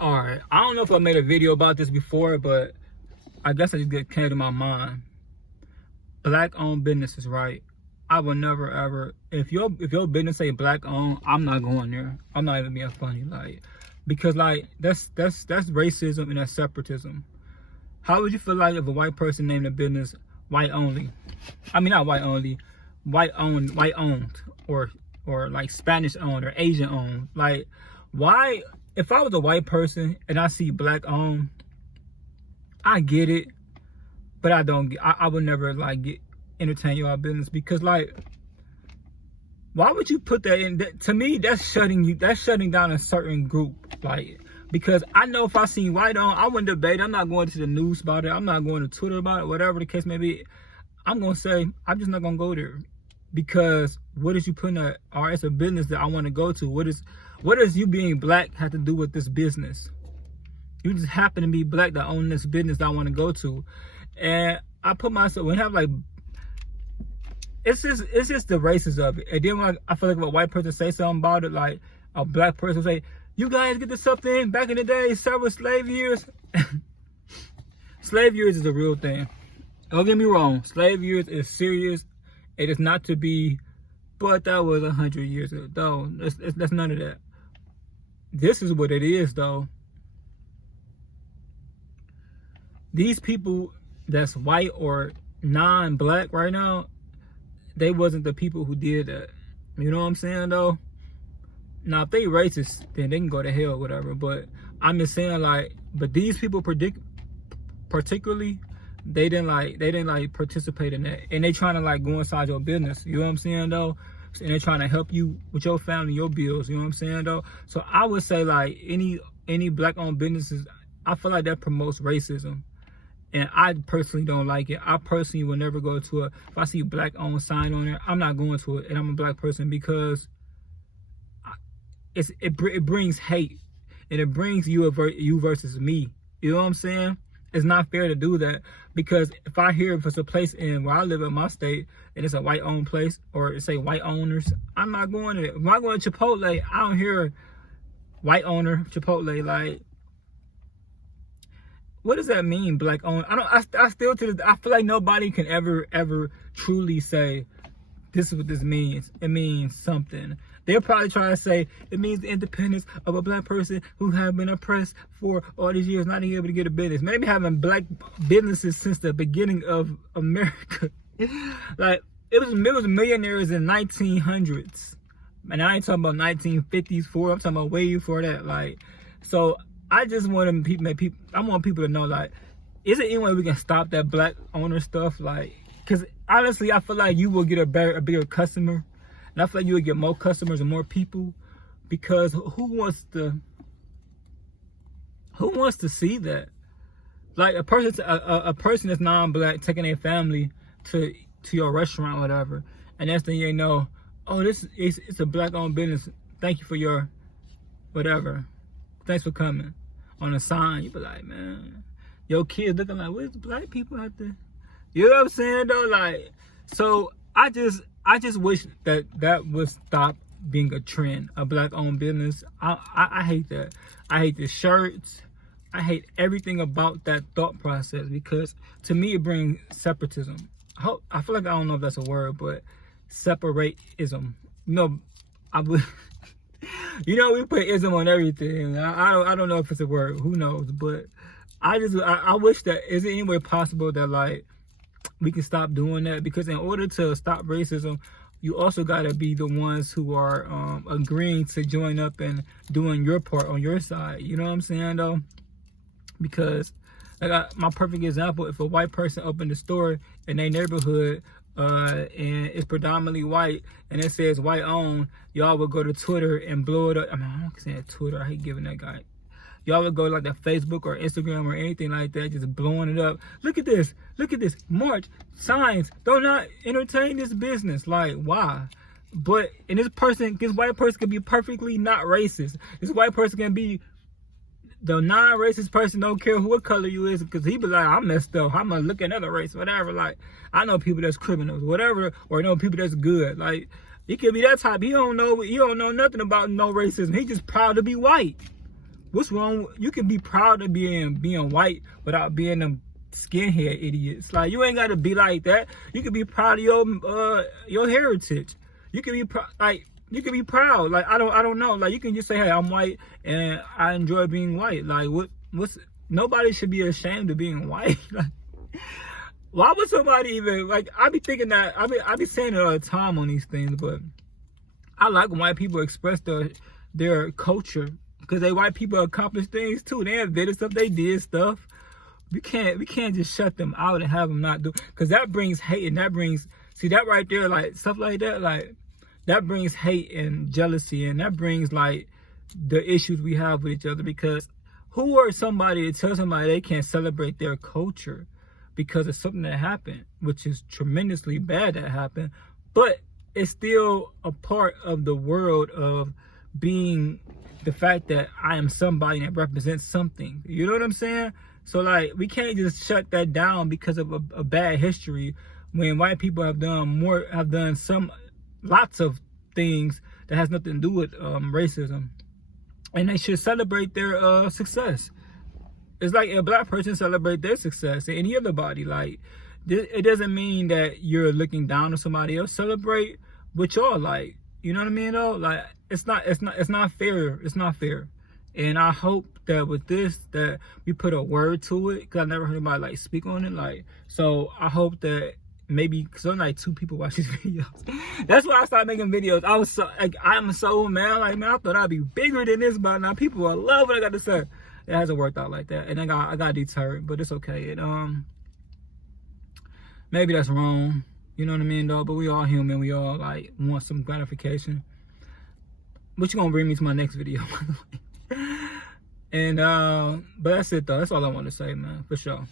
All right, I don't know if I made a video about this before, but I guess it just came to my mind. Black-owned businesses, right? I would never ever, if your business say black-owned, I'm not going there. I'm not even being funny, like, because like that's racism and that's separatism. How would you feel like if a white person named a business white only? I mean, not white only, white owned, or like Spanish owned or Asian owned. Like, why? If I was a white person and I see black owned, I get it, but I don't. I would never like entertain your business, because like, why would you put that in? To me, that's shutting down a certain group. Like, because I know if I see white owned, I wouldn't debate. I'm not going to the news about it. I'm not going to Twitter about it. Whatever the case may be, I'm gonna say I'm just not gonna go there, because what is you putting at? Or it's a business that I want to go to. What does you being black have to do with this business? You just happen to be black that own this business that I want to go to. And I put myself, when I have like, it's just the races of it. And then when I feel like if a white person say something about it, like a black person say, you guys get this something back in the day, several slave years. Slave years is a real thing. Don't get me wrong, slave years is serious. It is not to be, but that was 100 years ago. That's none of that. This is what it is, though. These people that's white or non-black right now, they wasn't the people who did that. You know what I'm saying, though? Now, if they racist, then they can go to hell or whatever. But I'm just saying, like, but these people particularly, they didn't like participate in that. And they trying to like go inside your business. You know what I'm saying, though? And they're trying to help you with your family, your bills. You know what I'm saying, though? So I would say, like, any black-owned businesses, I feel like that promotes racism. And I personally don't like it. I personally will never go to if I see black-owned sign on there, I'm not going to it. And I'm a black person, because it brings hate. And it brings you versus me. You know what I'm saying? It's not fair to do that, because if I hear if it's a place in where I live in my state and it's a white owned place, or it say white owners, I'm not going to it. When I go to Chipotle, I don't hear white owner Chipotle. Like, what does that mean, black owned? I still I feel like nobody can ever truly say this is what this means. It means something. They'll probably try to say it means the independence of a black person who have been oppressed for all these years, not being able to get a business. Maybe having black businesses since the beginning of America. Like, it was millionaires in 1900s. And I ain't talking about 1950s, I'm talking about way before that. Like, so I just want I want people to know, like, is there any way we can stop that black owner stuff? Like, because honestly, I feel like you will get a bigger customer. And I feel like you would get more customers and more people, because who wants to see that? Like, a person that's non-black taking their family to your restaurant or whatever, and that's the thing you know, oh, it's a black-owned business. Thank you for your whatever. Thanks for coming. On a sign, you be like, man, your kids looking like, where's the black people out there? You know what I'm saying, though? Like, so I just wish that would stop being a trend, a black-owned business. I hate that. I hate the shirts. I hate everything about that thought process, because to me it brings separatism. I feel like, I don't know if that's a word, but separatism. You know, you know, we put ism on everything. I don't know if it's a word. Who knows? But I wish that, is it any way possible that, like, we can stop doing that? Because in order to stop racism, you also got to be the ones who are agreeing to join up and doing your part on your side. You know what I'm saying, though? Because, like, my perfect example, if a white person opened a store in their neighborhood and it's predominantly white and it says white owned, y'all would go to Twitter and blow it up. I mean, I'm not saying Twitter. I hate giving that guy. Y'all would go like to Facebook or Instagram or anything like that, just blowing it up. Look at this. Look at this. March, signs. Do not entertain this business. Like, why? But, and this white person can be perfectly not racist. This white person can be the non-racist person, don't care what color you is, because he be like, I'm messed up, I'm gonna look at another race, whatever. Like, I know people that's criminals, whatever, or I know people that's good. Like, he could be that type. He don't know nothing about no racism. He just proud to be white. What's wrong? You can be proud of being white without being them skinhead idiots. Like, you ain't gotta be like that. You can be proud of your heritage. You can be you can be proud. Like, I don't know. Like, you can just say, hey, I'm white and I enjoy being white. Like, what's nobody should be ashamed of being white. Like, why would somebody even, like, I be thinking that, I be saying it all the time on these things, but I like when white people express their culture, because they white people accomplish things too. They invented stuff, they did stuff. We can't just shut them out and have them not do, because that brings hate, and that brings, see that right there, like stuff like that, like that brings hate and jealousy, and that brings like the issues we have with each other. Because who are somebody to tell somebody they can't celebrate their culture because of something that happened, which is tremendously bad that happened, but it's still a part of the world of being the fact that I am somebody that represents something. You know what I'm saying? So like, we can't just shut that down because of a bad history, when white people have done lots of things that has nothing to do with racism, and they should celebrate their success. It's like a black person celebrate their success, and any other body. Like, it doesn't mean that you're looking down on somebody else. Celebrate what y'all like. You know what I mean though? Like, it's not fair. It's not fair. And I hope that with this, that we put a word to it, because I never heard anybody like speak on it. Like, so I hope that maybe, because only like 2 people watch these videos. That's why I started making videos. I was so, like, I'm so mad. Like, man, I thought I'd be bigger than this, but now people will love what I got to say. It hasn't worked out like that, and I got deterred, but it's okay. It maybe that's wrong, you know what I mean though, but we all human. We all like want some gratification, which gonna bring me to my next video. And but that's it though. That's all I want to say, man, for sure.